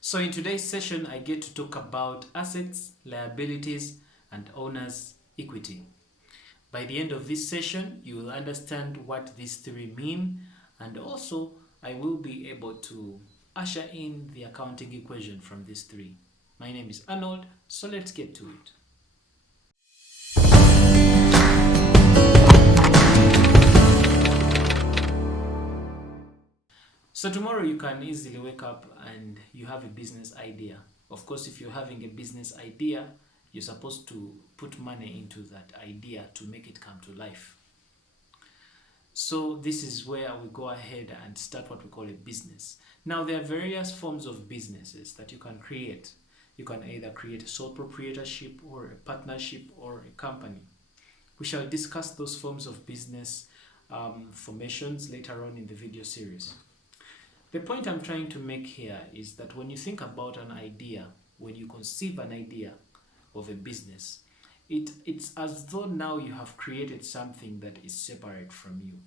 So in today's session, I get to talk about assets, liabilities, and owner's equity. By the end of this session, you will understand what these three mean, and also I will be able to usher in the accounting equation from these three. My name is Arnold, so let's get to it. So tomorrow you can easily wake up and you have a business idea. Of course, if you're having a business idea, you're supposed to put money into that idea to make it come to life. So this is where we go ahead and start what we call a business. Now there are various forms of businesses that you can create. You can either create a sole proprietorship or a partnership or a company. We shall discuss those forms of business formations later on in the video series. The point I'm trying to make here is that when you think about an idea, when you conceive an idea of a business, it's as though now you have created something that is separate from you.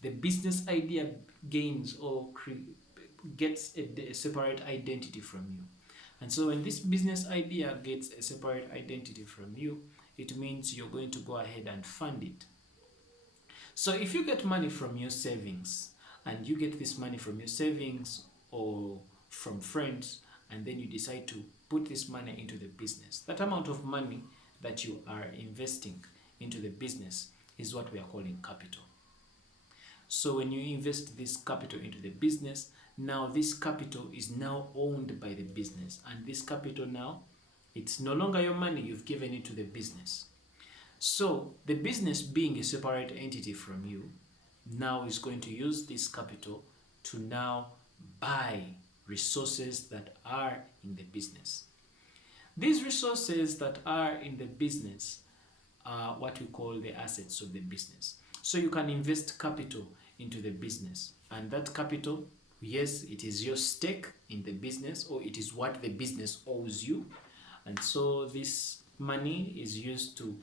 The business idea gains or gets a separate identity from you. And so when this business idea gets a separate identity from you, it means you're going to go ahead and fund it. So if you get money from your savings, and you get this money from your savings or from friends, and then you decide to put this money into the business, that amount of money that you are investing into the business is what we are calling capital. So when you invest this capital into the business, now this capital is now owned by the business, and this capital now, it's no longer your money, you've given it to the business. So the business, being a separate entity from you, now is going to use this capital to now buy resources that are in the business. These resources that are in the business are what we call the assets of the business. So you can invest capital into the business, and that capital, yes, it is your stake in the business, or it is what the business owes you. And so this money is used to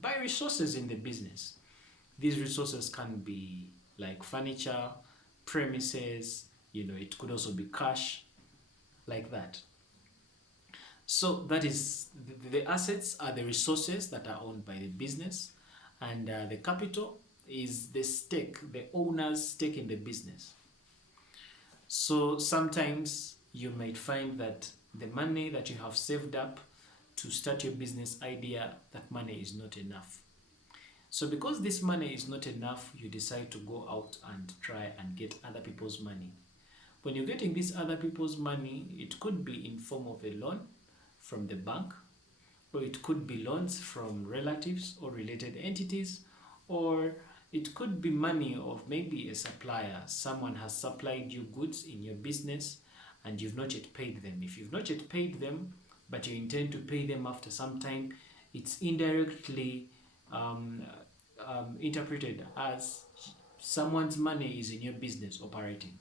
buy resources in the business. These resources can be like furniture, premises, it could also be cash, like that. So that is, the assets are the resources that are owned by the business, and the capital is the stake, the owner's stake in the business. So sometimes you might find that the money that you have saved up to start your business idea, that money is not enough. So because this money is not enough, you decide to go out and try and get other people's money. When you're getting these other people's money, it could be in form of a loan from the bank, or it could be loans from relatives or related entities, or it could be money of maybe a supplier. Someone has supplied you goods in your business and you've not yet paid them. If you've not yet paid them, but you intend to pay them after some time, it's indirectly interpreted as someone's money is in your business operating.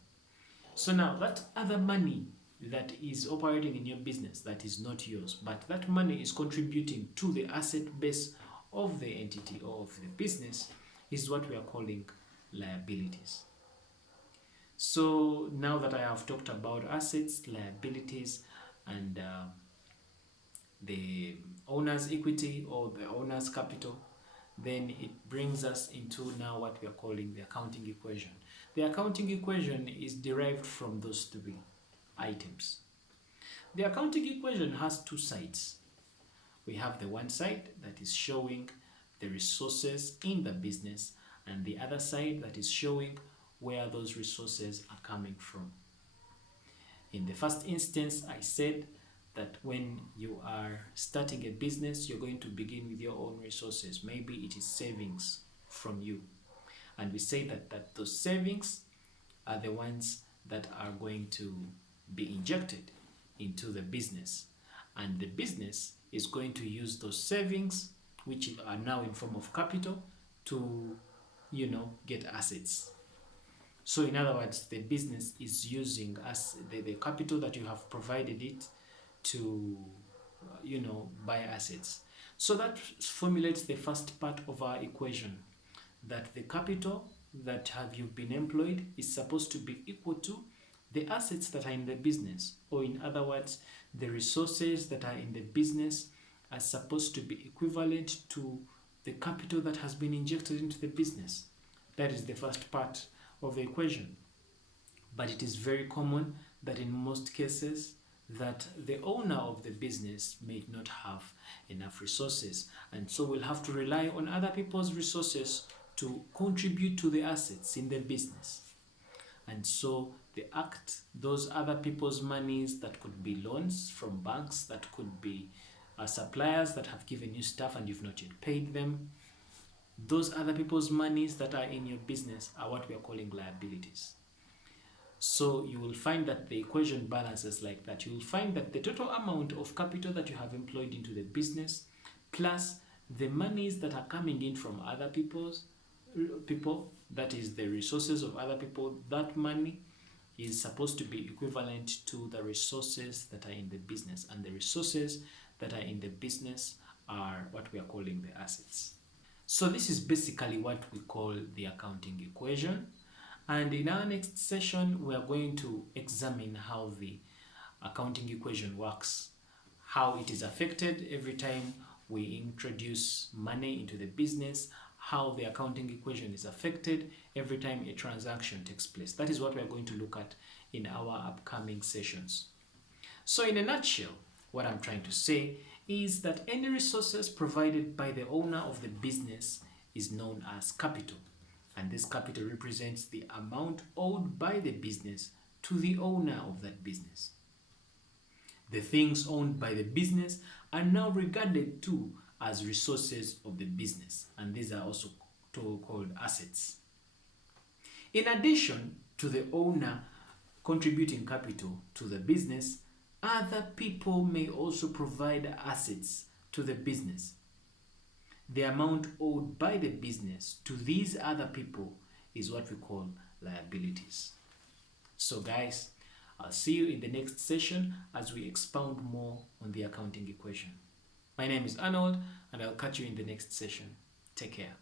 So now that other money that is operating in your business, that is not yours, but that money is contributing to the asset base of the entity or of the business, is what we are calling liabilities. So now that I have talked about assets, liabilities, and the owner's equity or the owner's capital, then it brings us into now what we are calling the accounting equation. The accounting equation is derived from those three items. The accounting equation has two sides. We have the one side that is showing the resources in the business, and the other side that is showing where those resources are coming from. In the first instance, I said that when you are starting a business, you're going to begin with your own resources. Maybe it is savings from you. And we say that those savings are the ones that are going to be injected into the business. And the business is going to use those savings, which are now in form of capital, to, get assets. So in other words, the business is using the capital that you have provided it to buy assets. So that formulates the first part of our equation, that the capital that have you been employed is supposed to be equal to the assets that are in the business, or in other words, the resources that are in the business are supposed to be equivalent to the capital that has been injected into the business. That is the first part of the equation. But it is very common that in most cases that the owner of the business may not have enough resources, and so we'll have to rely on other people's resources to contribute to the assets in the business. And so those other people's monies, that could be loans from banks, that could be suppliers that have given you stuff and you've not yet paid them, those other people's monies that are in your business are what we are calling liabilities. So you will find that the equation balances like that. You will find that the total amount of capital that you have employed into the business plus the monies that are coming in from other people, that is the resources of other people, that money is supposed to be equivalent to the resources that are in the business, and the resources that are in the business are what we are calling the assets. So this is basically what we call the accounting equation. And in our next session, we are going to examine how the accounting equation works, how it is affected every time we introduce money into the business, how the accounting equation is affected every time a transaction takes place. That is what we are going to look at in our upcoming sessions. So in a nutshell, what I'm trying to say is that any resources provided by the owner of the business is known as capital. And this capital represents the amount owed by the business to the owner of that business. The things owned by the business are now regarded to as resources of the business, and these are also called assets. In addition to the owner contributing capital to the business, other people may also provide assets to the business. The amount owed by the business to these other people is what we call liabilities. So guys, I'll see you in the next session as we expound more on the accounting equation. My name is Arnold, and I'll catch you in the next session. Take care.